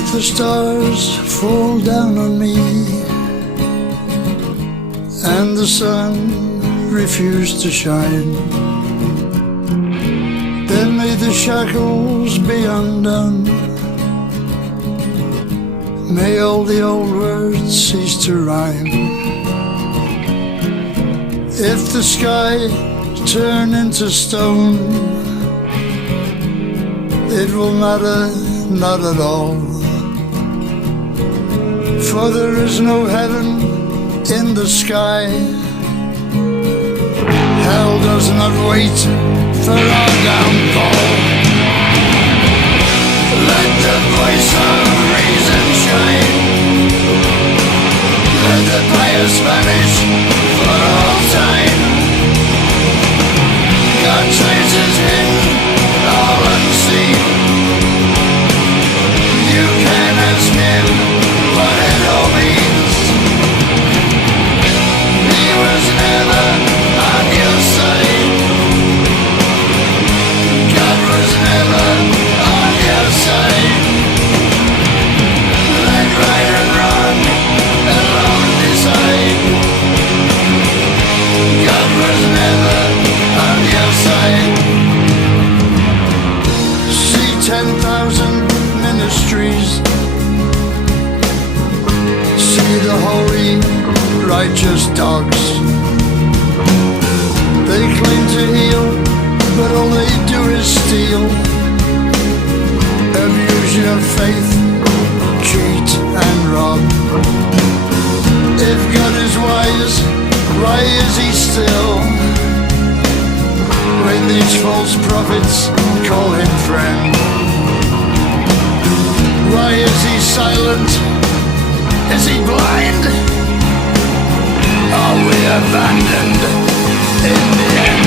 The stars fall down on me, and the sun refused to shine. Then may the shackles be undone, may all the old words cease to rhyme. If the sky turn into stone, it will matter not at all, for there is no heaven in the sky. Hell does not wait for our downfall. Let the voice of reason shine, let the pious vanish for all time. God traces hidden, all unseen. You can ask him what it all means. He was never on your side. God was never on your side. Let right and wrong alone decide. God was never on your side. See 10,000 ministries, see the holy, righteous dogs. They claim to heal, but all they do is steal, abuse your faith, cheat and rob. If God is wise, why is he still, when these false prophets call him friend? Why is he silent? Is he blind? Are we abandoned in the end?